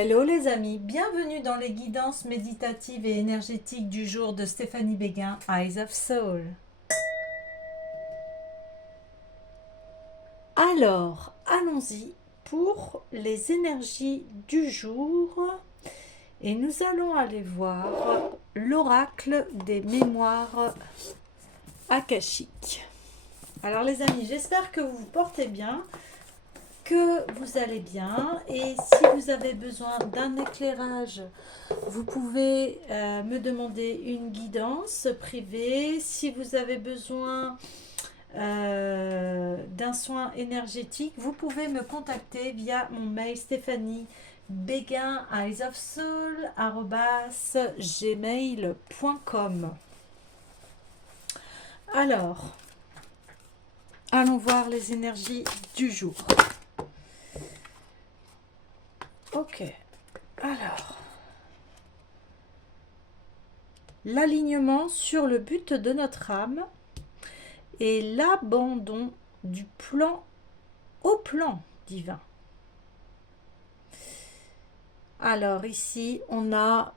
Hello les amis, bienvenue dans les guidances méditatives et énergétiques du jour de Stéphanie Béguin, Eyes of Soul. Alors, allons-y pour les énergies du jour et nous allons aller voir l'oracle des mémoires akashiques. Alors les amis, j'espère que vous vous portez bien, que vous allez bien, et si vous avez besoin d'un éclairage, vous pouvez me demander une guidance privée. Si vous avez besoin d'un soin énergétique, vous pouvez me contacter via mon mail Stéphanie Béguin eyesofsoul@gmail.com. Alors, allons voir les énergies du jour. Ok, alors, l'alignement sur le but de notre âme et l'abandon du plan au plan divin. Alors ici, on a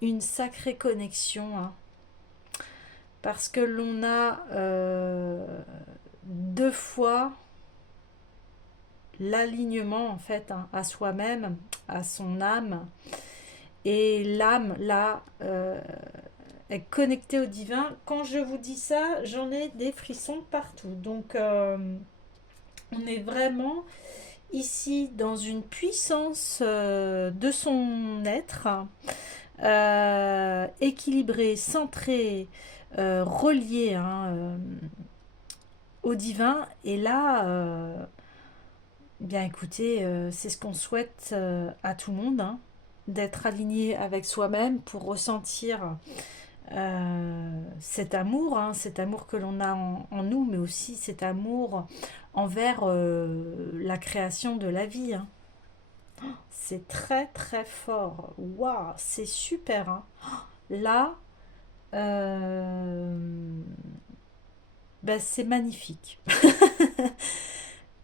une sacrée connexion, hein, parce que l'on a deux fois l'alignement en fait, hein, à soi-même, à son âme, et l'âme là est connectée au divin. Quand je vous dis ça, j'en ai des frissons partout. Donc on est vraiment ici dans une puissance de son être, équilibré, centré, relié, hein, au divin. Et là, bien écoutez, c'est ce qu'on souhaite à tout le monde, hein, d'être aligné avec soi-même pour ressentir cet amour que l'on a en nous, mais aussi cet amour envers la création de la vie, hein. C'est très très fort. Waouh, c'est super, hein. Là, ben, c'est magnifique.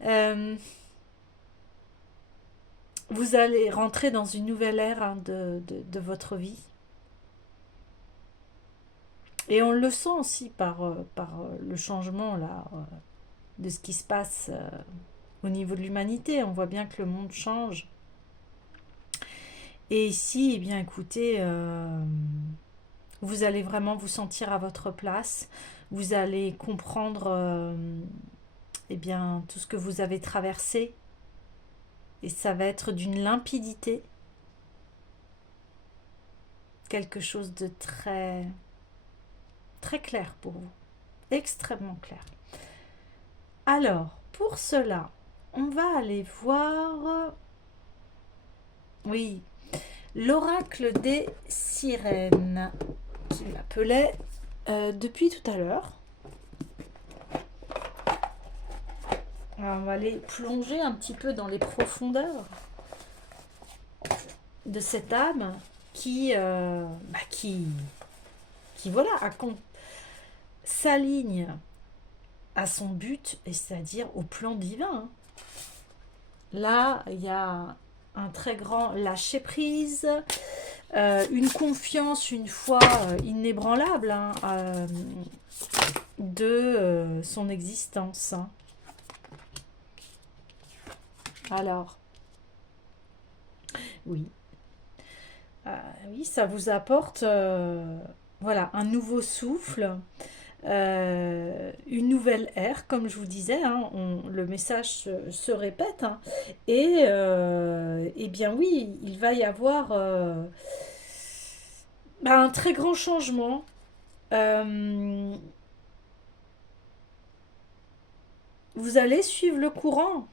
Euh, vous allez rentrer dans une nouvelle ère, hein, de votre vie. Et on le sent aussi par le changement là, de ce qui se passe au niveau de l'humanité. On voit bien que le monde change. Et ici, eh bien, écoutez, vous allez vraiment vous sentir à votre place. Vous allez comprendre eh bien, tout ce que vous avez traversé. Et ça va être d'une limpidité. Quelque chose de très, très clair pour vous. Extrêmement clair. Alors, pour cela, on va aller voir, oui, l'oracle des sirènes, qui m'appelait depuis tout à l'heure. Alors, on va aller plonger un petit peu dans les profondeurs de cette âme qui voilà, s'aligne à son but, et c'est-à-dire au plan divin, hein. Là, il y a un très grand lâcher-prise, une confiance, une foi inébranlable, hein, de son existence, hein. Alors, oui, oui, ça vous apporte voilà, un nouveau souffle, une nouvelle ère, comme je vous disais, hein, le message se répète, hein, et eh bien oui, il va y avoir un très grand changement. Euh, vous allez suivre le courant,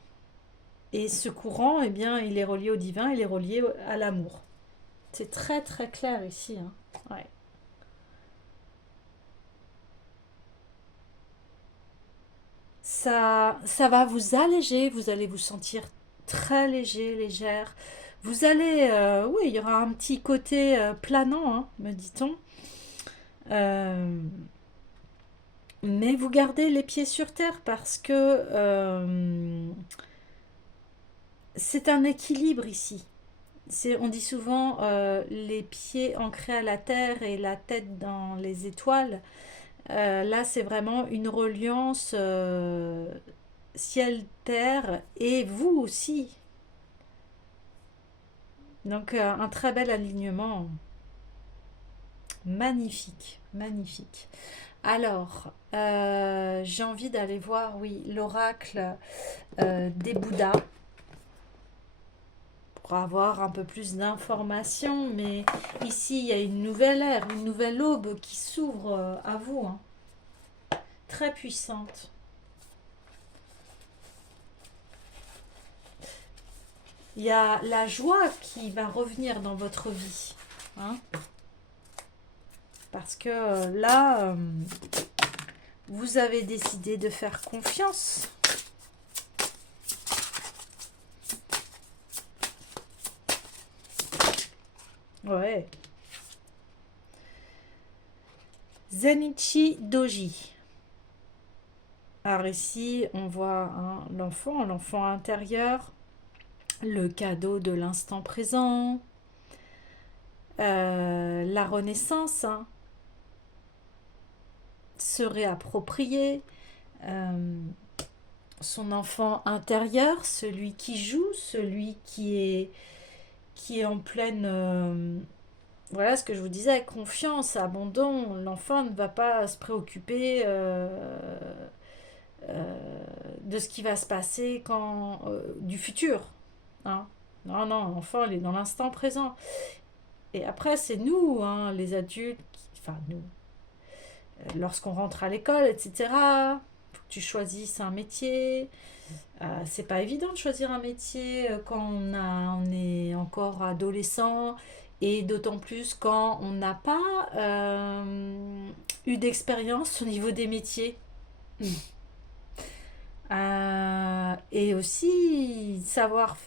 et ce courant, eh bien, il est relié au divin, il est relié à l'amour. C'est très très clair ici, hein. Ouais. Ça va vous alléger, vous allez vous sentir très léger, légère. Vous allez, oui, il y aura un petit côté planant, hein, me dit-on. Euh, mais vous gardez les pieds sur terre parce que c'est un équilibre ici. On dit souvent les pieds ancrés à la terre et la tête dans les étoiles. Là, c'est vraiment une reliance ciel-terre et vous aussi. Donc, un très bel alignement. Magnifique, magnifique. Alors, j'ai envie d'aller voir, oui, l'oracle des Bouddhas pour avoir un peu plus d'informations. Mais ici, il y a une nouvelle ère, une nouvelle aube qui s'ouvre à vous, hein, très puissante. Il y a la joie qui va revenir dans votre vie, hein, parce que là, vous avez décidé de faire confiance. Ouais. Zenichi Doji. Alors ici, on voit hein, l'enfant intérieur, le cadeau de l'instant présent, la renaissance, hein, se réapproprier, euh, son enfant intérieur, celui qui joue, celui qui est en pleine... voilà ce que je vous disais, confiance, abandon. L'enfant ne va pas se préoccuper de ce qui va se passer du futur. Hein. Non, non, l'enfant, il est dans l'instant présent. Et après, c'est nous, hein, les adultes, enfin nous, lorsqu'on rentre à l'école, etc. Faut que tu choisisses un métier. C'est pas évident de choisir un métier quand on est encore adolescent et d'autant plus quand on n'a pas eu d'expérience au niveau des métiers. Et aussi savoir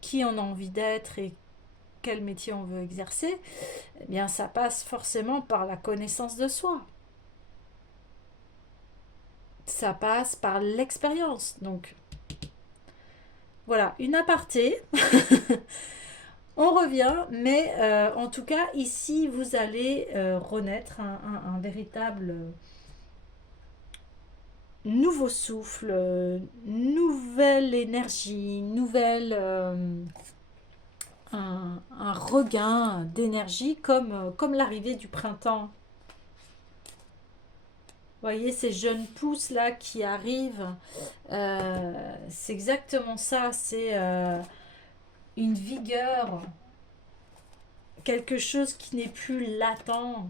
qui on a envie d'être et quel métier on veut exercer, eh bien ça passe forcément par la connaissance de soi. Ça passe par l'expérience. Donc voilà, une aparté. On revient, mais en tout cas, ici, vous allez renaître un véritable nouveau souffle, nouvelle énergie, un regain d'énergie comme l'arrivée du printemps. Vous voyez ces jeunes pousses là qui arrivent, c'est exactement ça, c'est une vigueur, quelque chose qui n'est plus latent.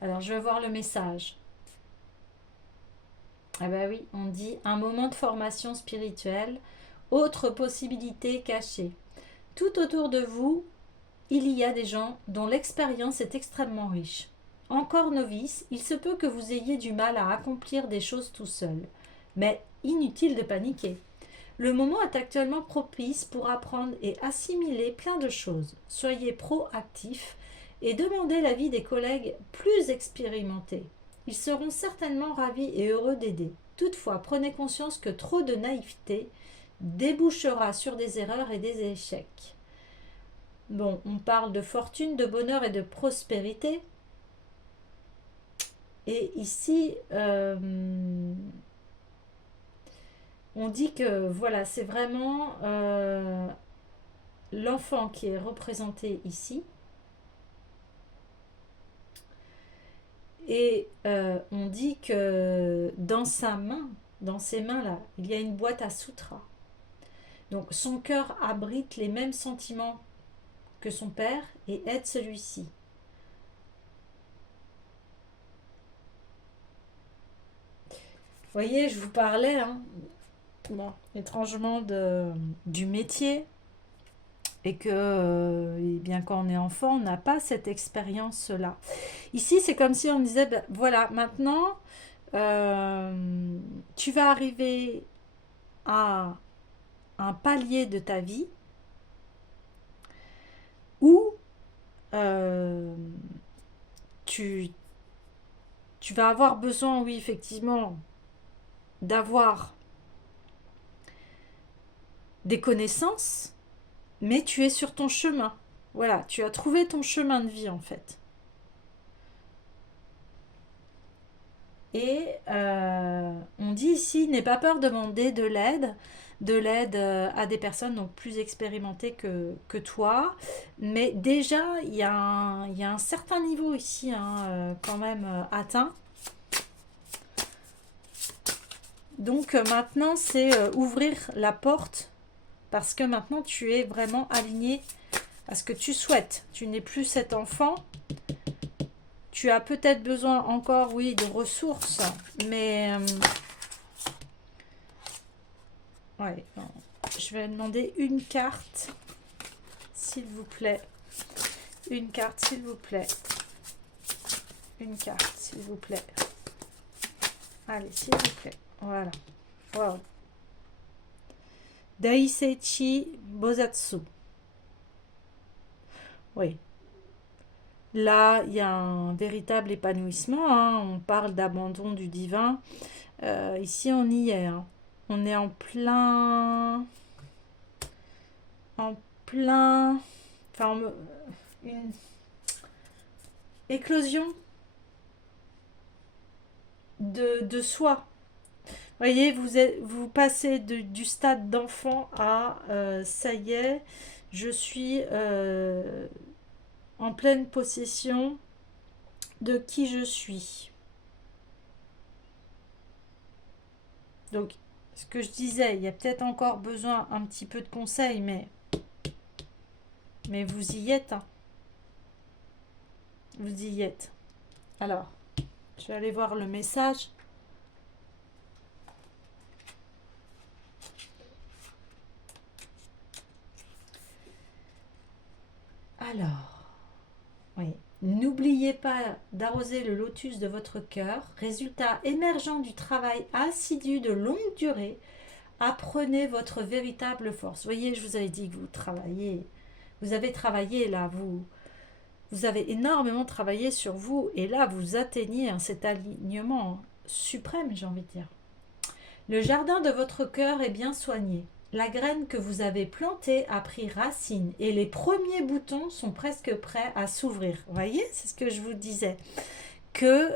Alors je vais voir le message. Ah bah oui, on dit un moment de formation spirituelle, autre possibilité cachée. Tout autour de vous, il y a des gens dont l'expérience est extrêmement riche. Encore novice, il se peut que vous ayez du mal à accomplir des choses tout seul. Mais inutile de paniquer. Le moment est actuellement propice pour apprendre et assimiler plein de choses. Soyez proactif et demandez l'avis des collègues plus expérimentés. Ils seront certainement ravis et heureux d'aider. Toutefois, prenez conscience que trop de naïveté débouchera sur des erreurs et des échecs. Bon, on parle de fortune, de bonheur et de prospérité. Et ici, on dit que voilà, c'est vraiment l'enfant qui est représenté ici. Et on dit que dans sa main, dans ses mains-là, il y a une boîte à sutras. Donc son cœur abrite les mêmes sentiments que son père et aide celui-ci. Vous voyez, je vous parlais, hein, bon, étrangement, du métier. Et que, eh bien, quand on est enfant, on n'a pas cette expérience-là. Ici, c'est comme si on me disait, ben, voilà, maintenant, tu vas arriver à un palier de ta vie où euh, tu, tu vas avoir besoin, oui, effectivement, d'avoir des connaissances, mais tu es sur ton chemin. Voilà, tu as trouvé ton chemin de vie en fait. Et on dit ici, n'aie pas peur de demander de l'aide à des personnes donc plus expérimentées que toi. Mais déjà, il y a un certain niveau ici hein, quand même atteint. Donc maintenant, c'est ouvrir la porte parce que maintenant, tu es vraiment aligné à ce que tu souhaites. Tu n'es plus cet enfant. Tu as peut-être besoin encore, oui, de ressources, mais ouais, non. Je vais demander une carte, s'il vous plaît. Une carte, s'il vous plaît. Une carte, s'il vous plaît. Allez, s'il vous plaît. Voilà. Wow. Daiseichi Bosatsu. Oui. Là, il y a un véritable épanouissement. Hein. On parle d'abandon du divin. Ici, on y est. Hein. On est en plein, enfin, une éclosion de soi. Vous voyez, vous passez du stade d'enfant à ça y est, je suis en pleine possession de qui je suis. Donc, ce que je disais, il y a peut-être encore besoin un petit peu de conseils, mais vous y êtes. Hein. Vous y êtes. Alors, je vais aller voir le message. Alors, oui. N'oubliez pas d'arroser le lotus de votre cœur. Résultat émergent du travail assidu de longue durée. Apprenez votre véritable force. Vous voyez, je vous avais dit que vous travaillez. Vous avez travaillé là, vous avez énormément travaillé sur vous. Et là, vous atteignez cet alignement suprême, j'ai envie de dire. Le jardin de votre cœur est bien soigné. La graine que vous avez plantée a pris racine et les premiers boutons sont presque prêts à s'ouvrir. Vous voyez, c'est ce que je vous disais. Que,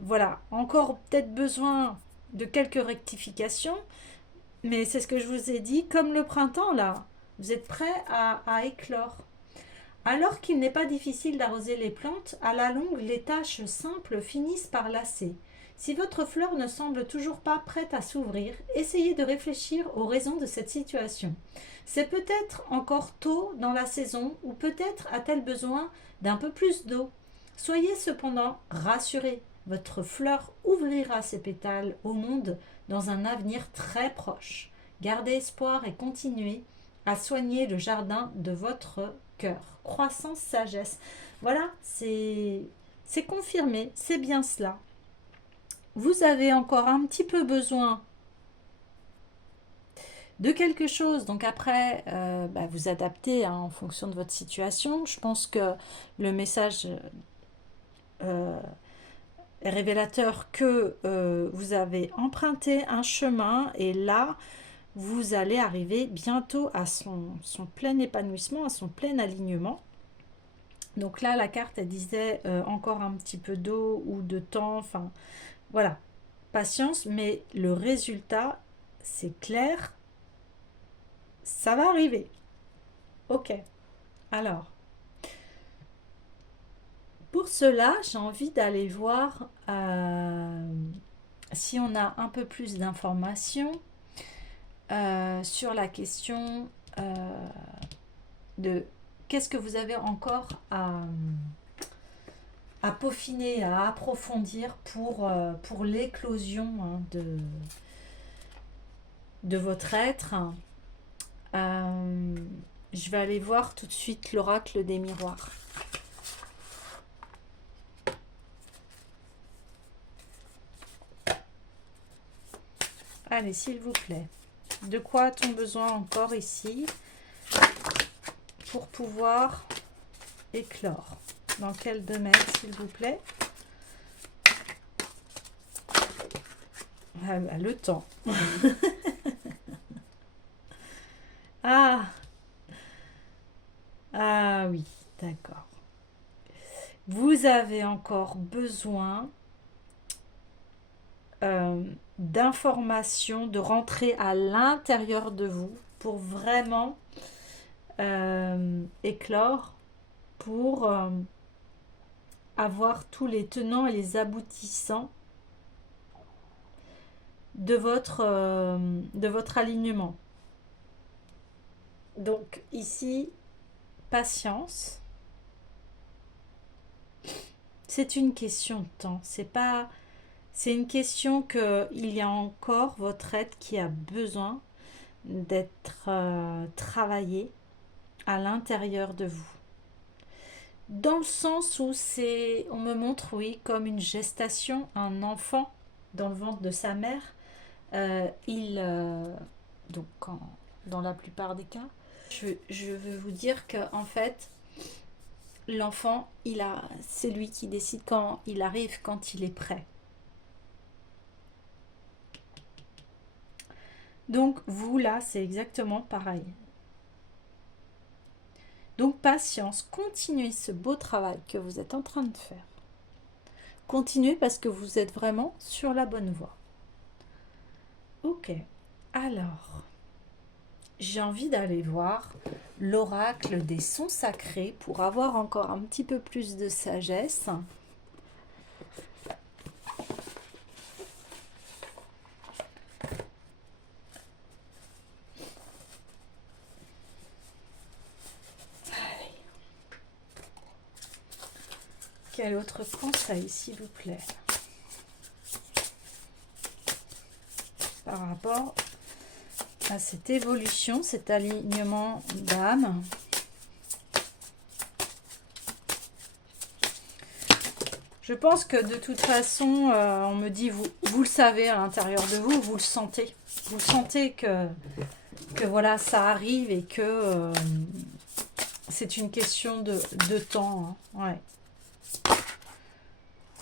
voilà, encore peut-être besoin de quelques rectifications, mais c'est ce que je vous ai dit, comme le printemps là, vous êtes prêts à éclore. Alors qu'il n'est pas difficile d'arroser les plantes, à la longue, les tâches simples finissent par lasser. Si votre fleur ne semble toujours pas prête à s'ouvrir, essayez de réfléchir aux raisons de cette situation. C'est peut-être encore tôt dans la saison ou peut-être a-t-elle besoin d'un peu plus d'eau. Soyez cependant rassurés, votre fleur ouvrira ses pétales au monde dans un avenir très proche. Gardez espoir et continuez à soigner le jardin de votre cœur. Croissance, sagesse. Voilà, c'est confirmé, c'est bien cela. Vous avez encore un petit peu besoin de quelque chose, donc après, vous adaptez hein, en fonction de votre situation. Je pense que le message est révélateur que vous avez emprunté un chemin et là, vous allez arriver bientôt à son plein épanouissement, à son plein alignement. Donc là, la carte, elle disait encore un petit peu d'eau ou de temps, enfin, voilà, patience, mais le résultat, c'est clair, ça va arriver. Ok, alors, pour cela, j'ai envie d'aller voir si on a un peu plus d'informations sur la question de qu'est-ce que vous avez encore à peaufiner, à approfondir pour l'éclosion hein, de votre être. Je vais aller voir tout de suite l'oracle des miroirs. Allez, s'il vous plaît. De quoi a-t-on besoin encore ici pour pouvoir éclore? Dans quel domaine, s'il vous plaît? Ah, le temps. Ah, ah oui, d'accord. Vous avez encore besoin euh, d'informations, de rentrer à l'intérieur de vous pour vraiment éclore, pour avoir tous les tenants et les aboutissants de votre alignement. Donc ici, patience. C'est une question de temps. C'est une question que il y a encore votre être qui a besoin d'être travaillé à l'intérieur de vous. Dans le sens où on me montre, oui, comme une gestation, un enfant dans le ventre de sa mère. Il, donc, dans la plupart des cas, je veux vous dire que en fait, l'enfant, c'est lui qui décide quand il arrive, quand il est prêt. Donc vous là, c'est exactement pareil. Donc patience, continuez ce beau travail que vous êtes en train de faire. Continuez parce que vous êtes vraiment sur la bonne voie. Ok, alors j'ai envie d'aller voir l'oracle des sons sacrés pour avoir encore un petit peu plus de sagesse. Quel autre conseil, s'il vous plaît, par rapport à cette évolution, cet alignement d'âme? Je pense que de toute façon, on me dit, vous le savez à l'intérieur de vous, vous le sentez. Vous sentez que voilà, ça arrive et que c'est une question de temps. Hein. Ouais.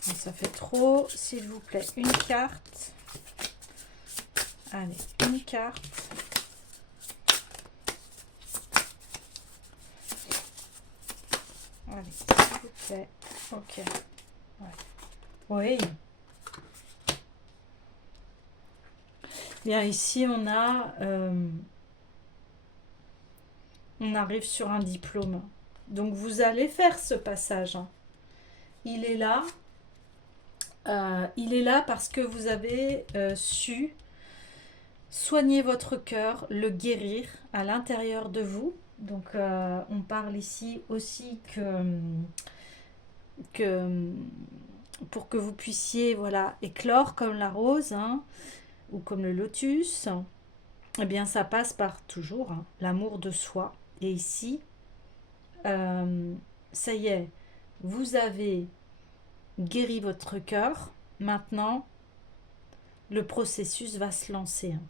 Donc, ça fait trop, s'il vous plaît, une carte. Allez, une carte. Allez, s'il vous plaît. Ok. Ouais. Oui. Bien, ici, on arrive sur un diplôme. Donc, vous allez faire ce passage. Hein. Il est là. Il est là parce que vous avez su soigner votre cœur, le guérir à l'intérieur de vous. Donc, on parle ici aussi que pour que vous puissiez voilà, éclore comme la rose hein, ou comme le lotus, eh bien, ça passe par toujours hein, l'amour de soi. Et ici, euh, ça y est, vous avez guéri votre cœur. Maintenant, le processus va se lancer. Hein.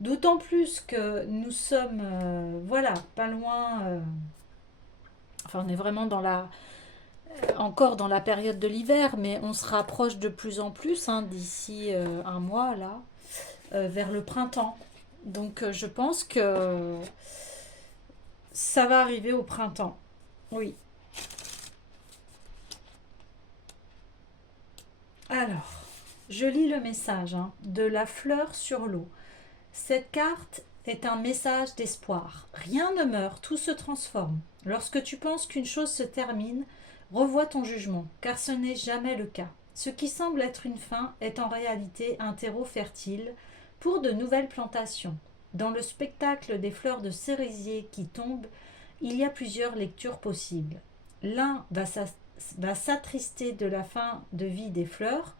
D'autant plus que nous sommes, voilà, pas loin. Enfin, on est vraiment encore dans la période de l'hiver, mais on se rapproche de plus en plus hein, d'ici un mois là, vers le printemps. Donc, je pense que ça va arriver au printemps. Oui. Alors, je lis le message hein, de la fleur sur l'eau. Cette carte est un message d'espoir. Rien ne meurt, tout se transforme. Lorsque tu penses qu'une chose se termine, revois ton jugement, car ce n'est jamais le cas. Ce qui semble être une fin est en réalité un terreau fertile pour de nouvelles plantations. Dans le spectacle des fleurs de cerisier qui tombent, il y a plusieurs lectures possibles. L'un va s'attrister de la fin de vie des fleurs,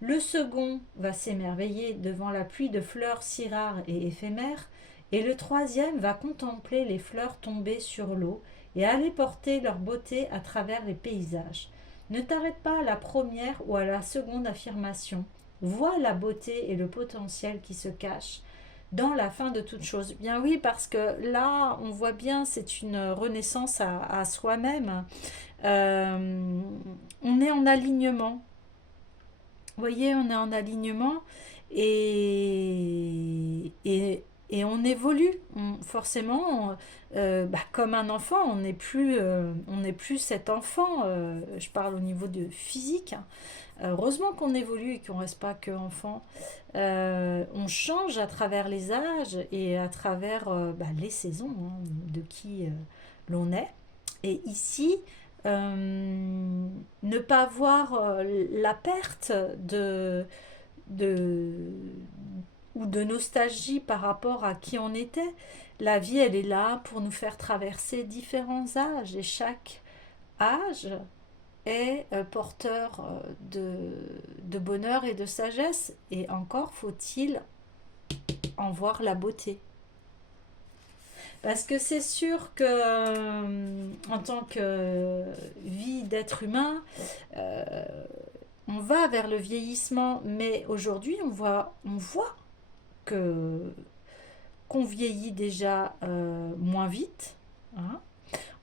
le second va s'émerveiller devant la pluie de fleurs si rares et éphémères, et le troisième va contempler les fleurs tomber sur l'eau et aller porter leur beauté à travers les paysages. Ne t'arrête pas à la première ou à la seconde affirmation. Vois la beauté et le potentiel qui se cachent dans la fin de toute chose. Bien oui, parce que là, on voit bien, c'est une renaissance à soi-même. Euh, on est en alignement. Vous voyez, on est en alignement et Et on évolue, forcément, comme un enfant, on n'est plus cet enfant, je parle au niveau de physique, hein. Heureusement qu'on évolue et qu'on ne reste pas que enfant. On change à travers les âges et à travers les saisons, hein, de qui l'on est. Et ici, ne pas voir la perte de, ou de nostalgie par rapport à qui on était. La vie, elle est là pour nous faire traverser différents âges et chaque âge est porteur de bonheur et de sagesse. Et encore faut-il en voir la beauté. Parce que c'est sûr que, en tant que vie d'être humain, euh, on va vers le vieillissement, mais aujourd'hui, on voit que qu'on vieillit déjà moins vite, hein.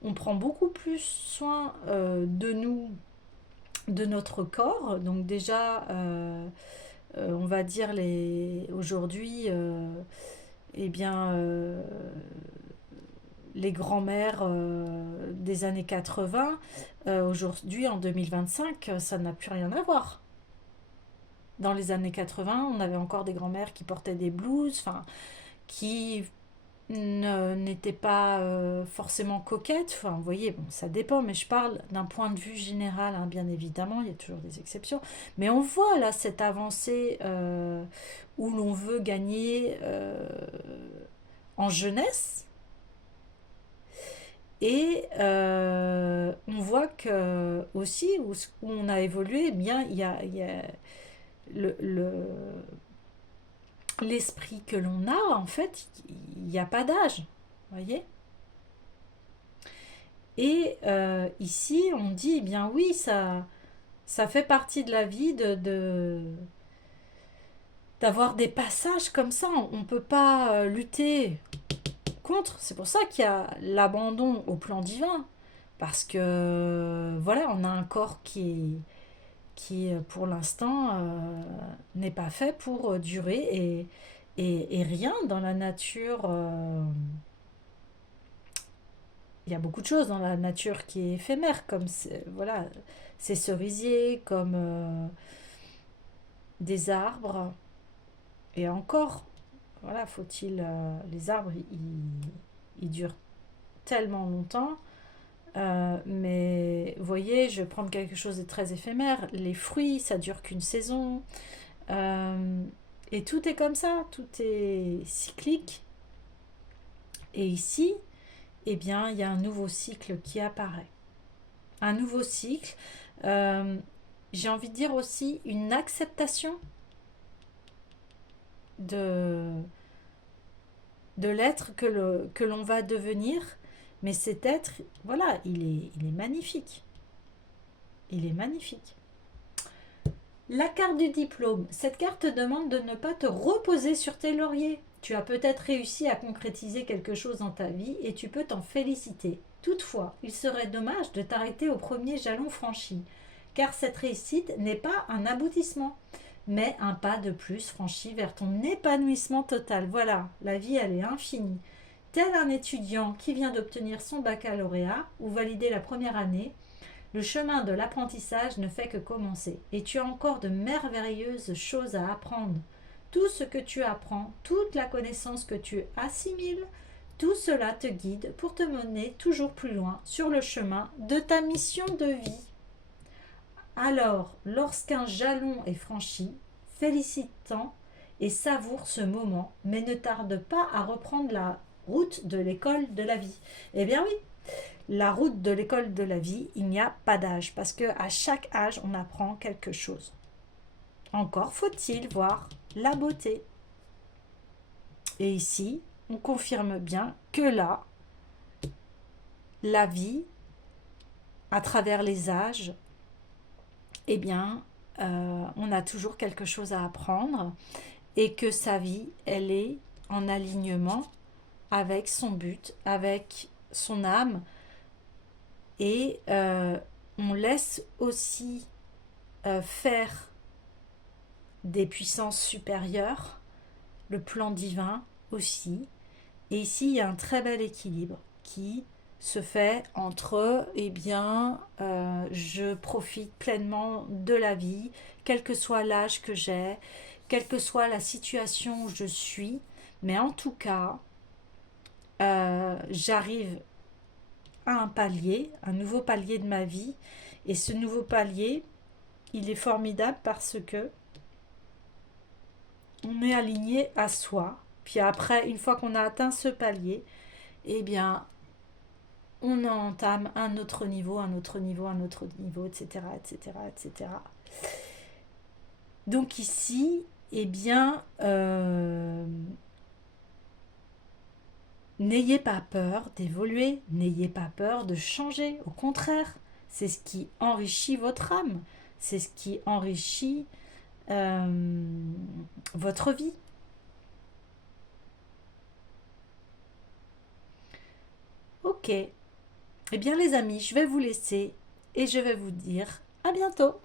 On prend beaucoup plus soin de nous, de notre corps. Donc déjà, on va dire aujourd'hui, eh bien, les grands-mères des années 80, aujourd'hui en 2025, ça n'a plus rien à voir. Dans les années 80, on avait encore des grands-mères qui portaient des blouses, enfin, qui n'étaient pas forcément coquettes. Enfin, vous voyez, bon, ça dépend, mais je parle d'un point de vue général, hein, bien évidemment, il y a toujours des exceptions. Mais on voit là cette avancée où l'on veut gagner en jeunesse. Et on voit que aussi où on a évolué, eh bien il y a le, l'esprit que l'on a, en fait, il n'y a pas d'âge, vous voyez. Et ici, on dit, eh bien oui, ça fait partie de la vie d'avoir des passages comme ça. On ne peut pas lutter contre. C'est pour ça qu'il y a l'abandon au plan divin. Parce que, voilà, on a un corps qui pour l'instant, n'est pas fait pour durer. Et rien dans la nature... il y a beaucoup de choses dans la nature qui est éphémère, comme voilà, ces cerisiers, comme des arbres. Et encore, voilà, faut-il... les arbres, ils durent tellement longtemps. Mais vous voyez, je vais prendre quelque chose de très éphémère. Les fruits, ça dure qu'une saison. Euh, et tout est comme ça, tout est cyclique. Et ici, eh bien, il y a un nouveau cycle qui apparaît. Un nouveau cycle. Euh, j'ai envie de dire aussi une acceptation de, de l'être que l'on va devenir. Mais cet être, voilà, il est magnifique. Il est magnifique. La carte du diplôme. Cette carte te demande de ne pas te reposer sur tes lauriers. Tu as peut-être réussi à concrétiser quelque chose dans ta vie et tu peux t'en féliciter. Toutefois, il serait dommage de t'arrêter au premier jalon franchi, car cette réussite n'est pas un aboutissement, mais un pas de plus franchi vers ton épanouissement total. Voilà, la vie, elle est infinie. Tel un étudiant qui vient d'obtenir son baccalauréat ou valider la première année, le chemin de l'apprentissage ne fait que commencer et tu as encore de merveilleuses choses à apprendre. Tout ce que tu apprends, toute la connaissance que tu assimiles, tout cela te guide pour te mener toujours plus loin sur le chemin de ta mission de vie. Alors, lorsqu'un jalon est franchi, félicite-t'en et savoure ce moment, mais ne tarde pas à reprendre la route de l'école de la vie. Eh bien oui, la route de l'école de la vie, il n'y a pas d'âge, parce que à chaque âge, on apprend quelque chose. Encore faut-il voir la beauté. Et ici, on confirme bien que là, la vie, à travers les âges, eh bien, on a toujours quelque chose à apprendre et que sa vie, elle est en alignement avec son but, avec son âme. Et on laisse aussi faire des puissances supérieures, le plan divin, aussi. Et ici, il y a un très bel équilibre qui se fait entre, eh bien, je profite pleinement de la vie, quel que soit l'âge que j'ai, quelle que soit la situation où je suis, mais en tout cas, j'arrive à un palier, un nouveau palier de ma vie, et ce nouveau palier, il est formidable parce que on est aligné à soi. Puis après, une fois qu'on a atteint ce palier, eh bien, on entame un autre niveau, un autre niveau, un autre niveau, etc., etc., etc. Donc ici, eh bien, n'ayez pas peur d'évoluer, n'ayez pas peur de changer. Au contraire, c'est ce qui enrichit votre âme, c'est ce qui enrichit votre vie. Ok. Eh bien les amis, je vais vous laisser et je vais vous dire à bientôt.